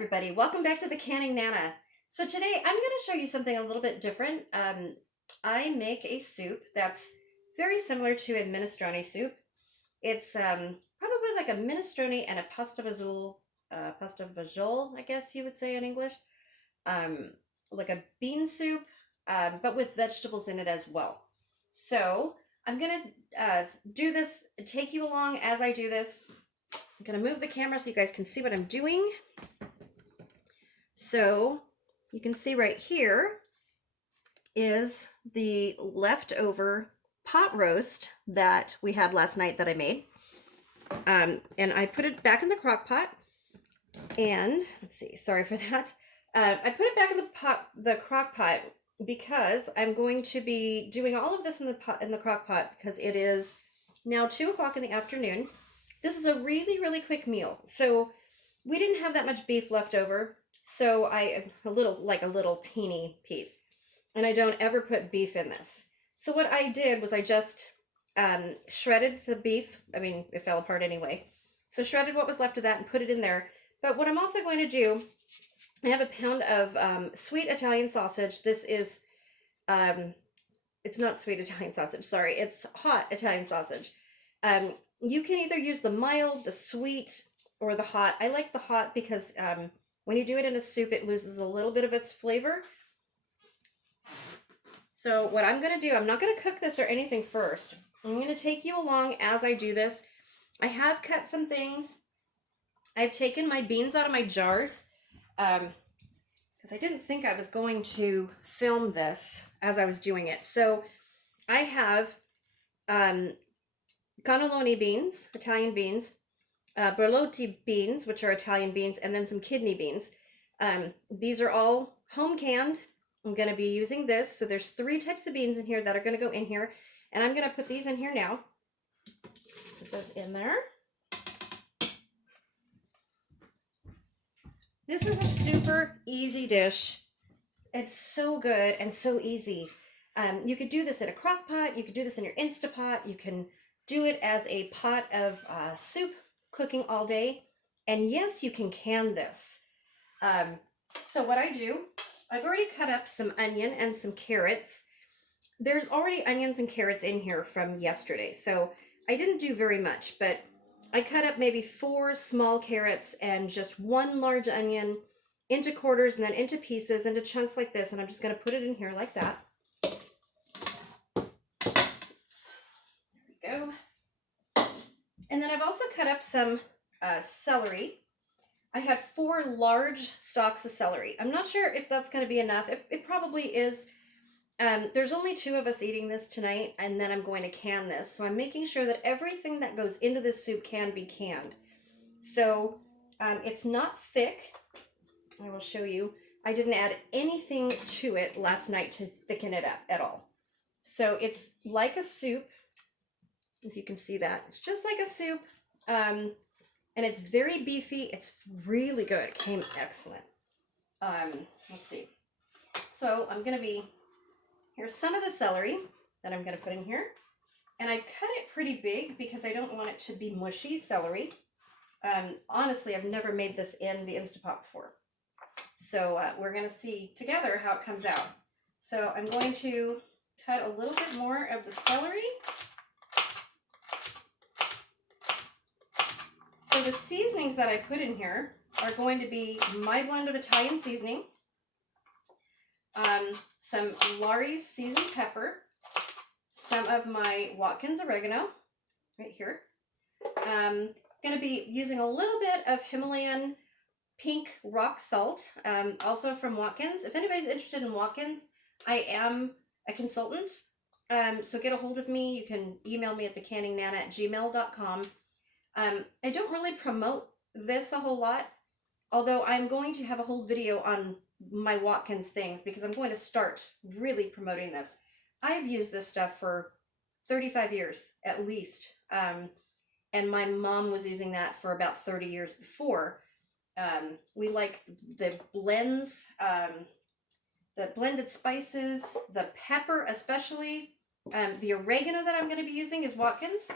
everybody, welcome back to the Canning Nana. So today I'm going to show you something a little bit different. I make a soup that's very similar to a minestrone soup. It's probably like a minestrone and a pasta vajol, I guess you would say in English. Like a bean soup, but with vegetables in it as well. So I'm going to do this, take you along as I do this. I'm going to move the camera so you guys can see what I'm doing. So you can see right here is the leftover pot roast that we had last night that I made. And I put it back in the crock pot. And let's see, sorry for that. I put it back in the crock pot because I'm going to be doing all of this in the crock pot because it is now 2 o'clock in the afternoon. This is a really, really quick meal. So we didn't have that much beef left over. So a little teeny piece. And I don't ever put beef in this. So what I did was I just shredded the beef. I mean, it fell apart anyway. So shredded what was left of that and put it in there. But what I'm also going to do, I have a pound of sweet Italian sausage. This is, it's not sweet Italian sausage, sorry. It's hot Italian sausage. You can either use the mild, the sweet, or the hot. I like the hot because when you do it in a soup, it loses a little bit of its flavor. So what I'm going to do, I'm not going to cook this or anything first. I'm going to take you along as I do this. I have cut some things. I've taken my beans out of my jars because I didn't think I was going to film this as I was doing it. So I have cannelloni beans, Italian beans, berlotti beans, which are Italian beans, and then some kidney beans. These are all home canned. I'm going to be using this. So there's 3 types of beans in here that are going to go in here. And I'm going to put these in here now. Put those in there. This is a super easy dish. It's so good and so easy. You could do this in a crock pot. You could do this in your Instapot. You can do it as a pot of soup, cooking all day. And yes, you can can this. So what I do, I've already cut up some onion and some carrots. There's already onions and carrots in here from yesterday, so I didn't do very much, but I cut up maybe 4 small carrots and just 1 large onion into quarters and then into pieces, into chunks like this, and I'm just going to put it in here like that. Oops. There we go. And then I've also cut up some celery. I had 4 large stalks of celery. I'm not sure if that's going to be enough. It probably is. There's only 2 of us eating this tonight, and then I'm going to can this. So I'm making sure that everything that goes into this soup can be canned. So it's not thick. I will show you. I didn't add anything to it last night to thicken it up at all. So it's like a soup, if you can see that. It's just like a soup. And it's very beefy. It's really good. It came excellent. Let's see. So I'm going to be, here's some of the celery that I'm going to put in here. And I cut it pretty big because I don't want it to be mushy celery. Honestly, I've never made this in the Instapot before. So we're going to see together how it comes out. So I'm going to cut a little bit more of the celery. So the seasonings that I put in here are going to be my blend of Italian seasoning, some Lawry's seasoned pepper, some of my Watkins oregano, right here. I'm going to be using a little bit of Himalayan pink rock salt, also from Watkins. If anybody's interested in Watkins, I am a consultant, so get a hold of me. You can email me at thecanningnana@gmail.com. I don't really promote this a whole lot, although I'm going to have a whole video on my Watkins things because I'm going to start really promoting this. I've used this stuff for 35 years at least, and my mom was using that for about 30 years before. We like the blends, the blended spices, the pepper especially, the oregano that I'm going to be using is Watkins.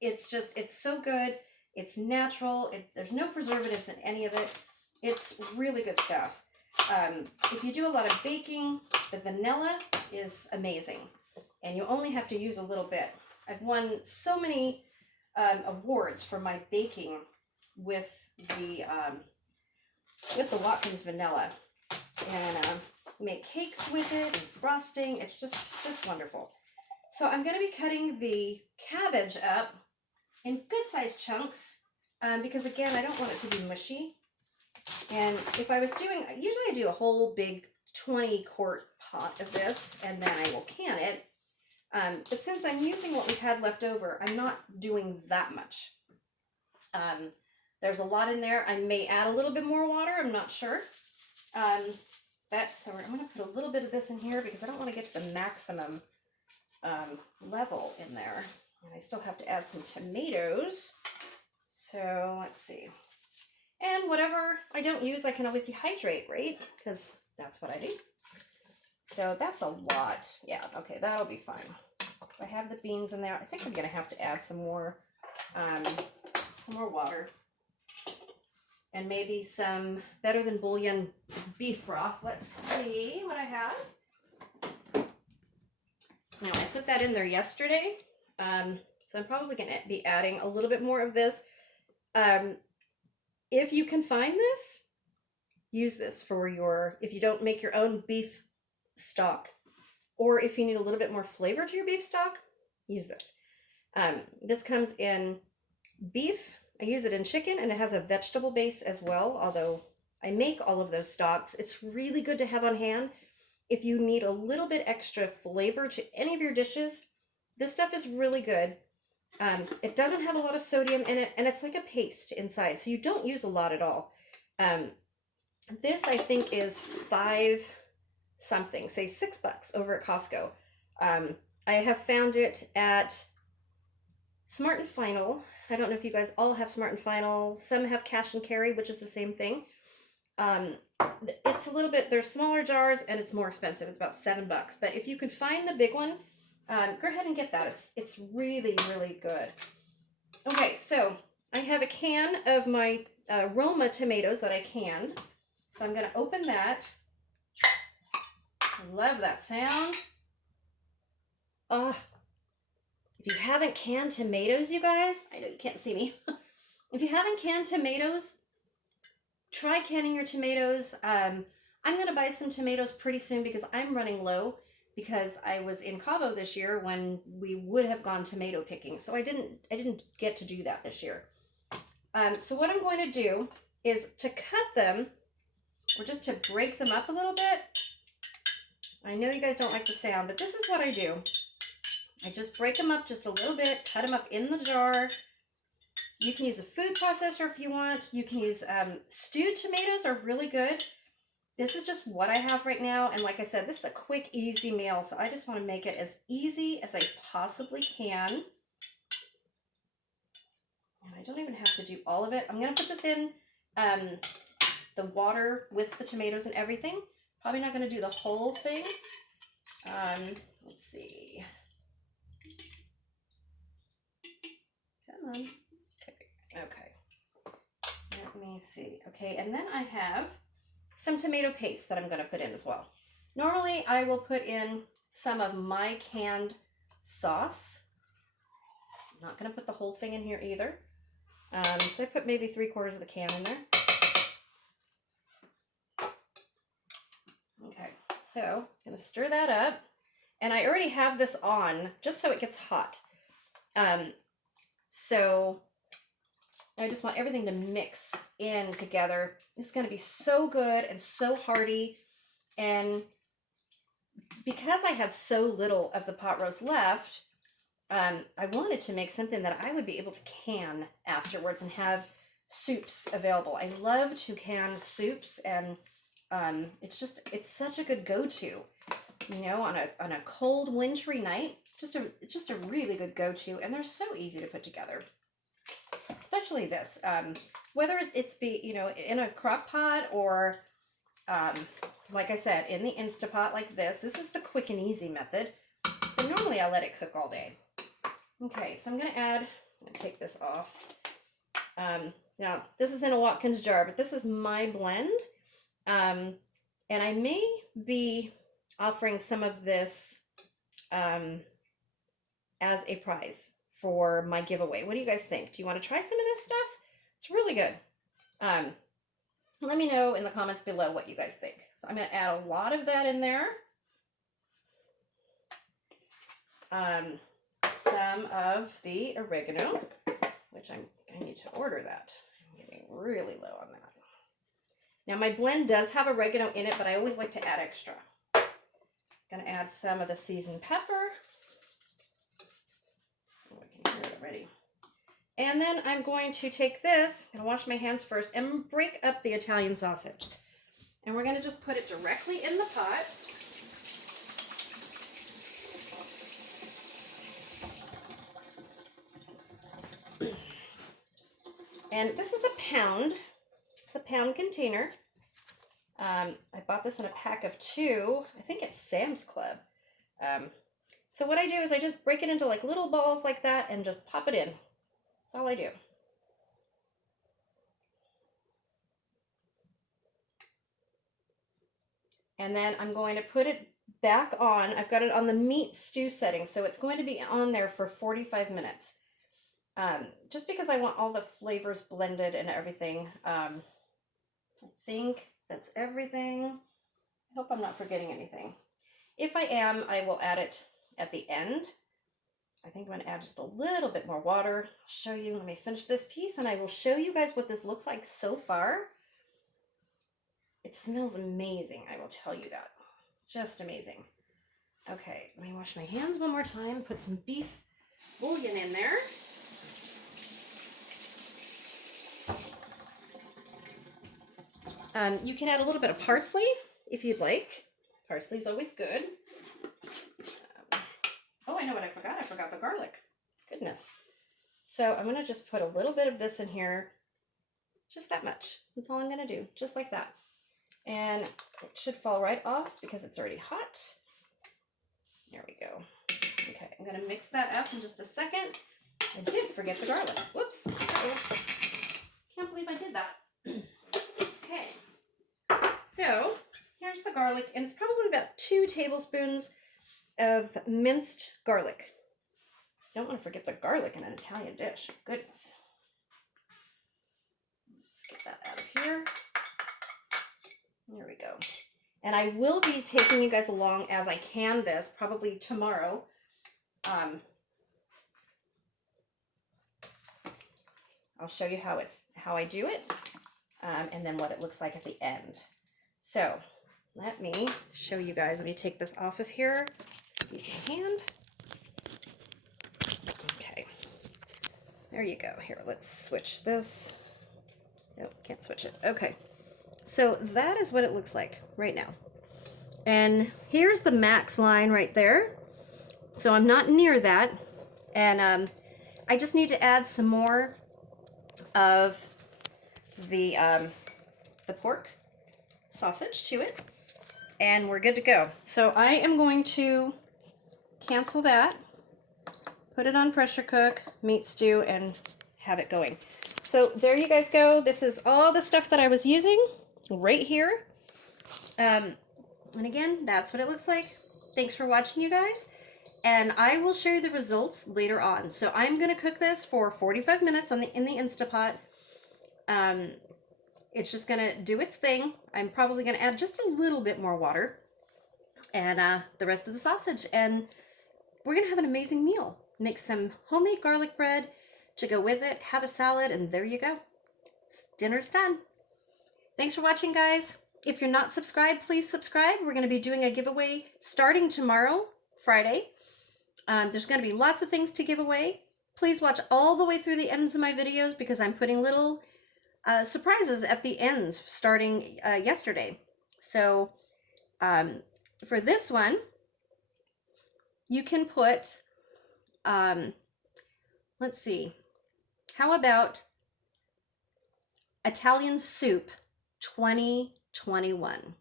It's so good. It's natural. There's no preservatives in any of it. It's really good stuff. If you do a lot of baking, the vanilla is amazing. And you only have to use a little bit. I've won so many awards for my baking with the Watkins vanilla, and make cakes with it and frosting. It's just wonderful. So I'm going to be cutting the cabbage up in good sized chunks because again, I don't want it to be mushy. And if I was doing, usually I do a whole big 20-quart pot of this and then I will can it. But since I'm using what we've had left over, I'm not doing that much. There's a lot in there. I may add a little bit more water. I'm not sure. So I'm going to put a little bit of this in here because I don't want to get to the maximum level in there. And I still have to add some tomatoes. So let's see. And whatever I don't use, I can always dehydrate, right? Because that's what I do. So that's a lot. Yeah, okay, that'll be fine. I have the beans in there. I think I'm going to have to add some more water. And maybe some Better Than Bouillon beef broth. Let's see what I have. Now, I put that in there yesterday. So I'm probably going to be adding a little bit more of this. If you can find this, use this for if you don't make your own beef stock, or if you need a little bit more flavor to your beef stock, use this. This comes in beef. I use it in chicken, and it has a vegetable base as well, although I make all of those stocks. It's really good to have on hand. If you need a little bit extra flavor to any of your dishes, this stuff is really good. It doesn't have a lot of sodium in it, and it's like a paste inside, so you don't use a lot at all. This, I think, is 5 something, say $6 over at Costco. I have found it at Smart & Final. I don't know if you guys all have Smart & Final. Some have Cash and Carry, which is the same thing. It's a little bit, they're smaller jars, and it's more expensive. It's about $7. But if you can find the big one, go ahead and get that. It's really, really good. Okay, so I have a can of my Roma tomatoes that I canned. So I'm going to open that. I love that sound. Oh, if you haven't canned tomatoes, you guys, I know you can't see me. If you haven't canned tomatoes, try canning your tomatoes. I'm going to buy some tomatoes pretty soon because I'm running low, because I was in Cabo this year when we would have gone tomato picking. So I didn't get to do that this year. So what I'm going to do is to cut them, or just to break them up a little bit. I know you guys don't like the sound, but this is what I do. I just break them up just a little bit, cut them up in the jar. You can use a food processor if you want. You can use stewed tomatoes are really good. This is just what I have right now. And like I said, this is a quick, easy meal. So I just want to make it as easy as I possibly can. And I don't even have to do all of it. I'm going to put this in the water with the tomatoes and everything. Probably not going to do the whole thing. Let's see. Come on. Okay. Let me see. Okay, and then I have some tomato paste that I'm going to put in as well. Normally, I will put in some of my canned sauce. I'm not going to put the whole thing in here either. So I put maybe 3/4 of the can in there. Okay, so I'm going to stir that up. And I already have this on just so it gets hot. So I just want everything to mix in together. It's going to be so good and so hearty. And because I had so little of the pot roast left, I wanted to make something that I would be able to can afterwards and have soups available. I love to can soups, and it's such a good go-to, you know, on a cold wintry night. It's just a really good go-to, and they're so easy to put together. Especially this, whether it's you know, in a crock pot or like I said, in the Instapot like this. This is the quick and easy method. But normally I let it cook all day. Okay, so I'm going to take this off. Now, this is in a Watkins jar, but this is my blend. And I may be offering some of this as a prize for my giveaway. What do you guys think? Do you want to try some of this stuff? It's really good. Let me know in the comments below what you guys think. So I'm going to add a lot of that in there. Some of the oregano, which I need to order that. I'm getting really low on that. Now my blend does have oregano in it, but I always like to add extra. I'm going to add some of the seasoned pepper. Oh, I can hear it already. And then I'm going to take this, I'm going to wash my hands first, and break up the Italian sausage. And we're going to just put it directly in the pot. And this is a pound. It's a pound container. I bought this in a pack of 2. I think it's Sam's Club. So what I do is I just break it into like little balls like that and just pop it in. That's all I do. And then I'm going to put it back on. I've got it on the meat stew setting, so it's going to be on there for 45 minutes. Just because I want all the flavors blended and everything. I think that's everything. I hope I'm not forgetting anything. If I am, I will add it at the end. I think I'm going to add just a little bit more water. I'll show you. Let me finish this piece and I will show you guys what this looks like so far. It smells amazing, I will tell you that. Just amazing. Okay, let me wash my hands one more time, put some beef bouillon in there. You can add a little bit of parsley if you'd like. Parsley's always good. Oh, I know what I forgot. I forgot the garlic. Goodness. So I'm going to just put a little bit of this in here. Just that much. That's all I'm going to do. Just like that. And it should fall right off because it's already hot. There we go. Okay, I'm going to mix that up in just a second. I did forget the garlic. Whoops. Uh-oh. Can't believe I did that. Okay. So here's the garlic, and it's probably about 2 tablespoons of minced garlic. Don't want to forget the garlic in an Italian dish. Goodness. Let's get that out of here. There we go. And I will be taking you guys along as I can this, probably tomorrow. I'll show you how I do it, and then what it looks like at the end. So let me show you guys. Let me take this off of here. Use my hand. Okay. There you go. Here, let's switch this. Nope, can't switch it. Okay. So that is what it looks like right now. And here's the max line right there. So I'm not near that. And I just need to add some more of the pork sausage to it. And we're good to go. So I am going to cancel that, put it on pressure cook, meat stew, and have it going. So there you guys go. This is all the stuff that I was using right here. And again, that's what it looks like. Thanks for watching, you guys. And I will show you the results later on. So I'm going to cook this for 45 minutes in the Instapot. It's just going to do its thing. I'm probably going to add just a little bit more water and the rest of the sausage. And we're going to have an amazing meal. Make some homemade garlic bread to go with it. Have a salad, and there you go. Dinner's done. Thanks for watching, guys. If you're not subscribed, please subscribe. We're going to be doing a giveaway starting tomorrow, Friday. There's going to be lots of things to give away. Please watch all the way through the ends of my videos because I'm putting little surprises at the ends starting yesterday. So for this one, you can put, let's see, how about Italian Soup 2021?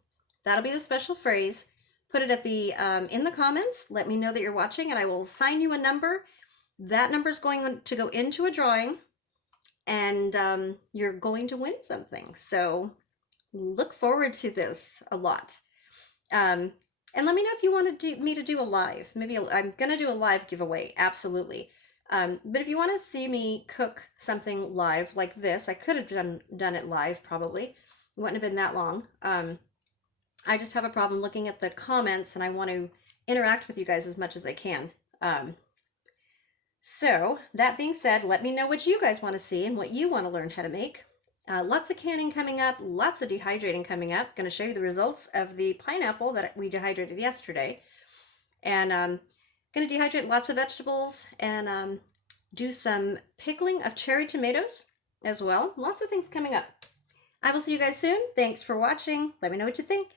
That'll be the special phrase. Put it at the in the comments. Let me know that you're watching, and I will assign you a number. That number is going to go into a drawing, and you're going to win something. So look forward to this a lot. And let me know if you want me to do a live. Maybe I'm going to do a live giveaway. Absolutely. But if you want to see me cook something live like this, I could have done it live probably. It wouldn't have been that long. I just have a problem looking at the comments, and I want to interact with you guys as much as I can. So that being said, let me know what you guys want to see and what you want to learn how to make. Lots of canning coming up, lots of dehydrating coming up. Going to show you the results of the pineapple that we dehydrated yesterday. And going to dehydrate lots of vegetables and do some pickling of cherry tomatoes as well. Lots of things coming up. I will see you guys soon. Thanks for watching. Let me know what you think.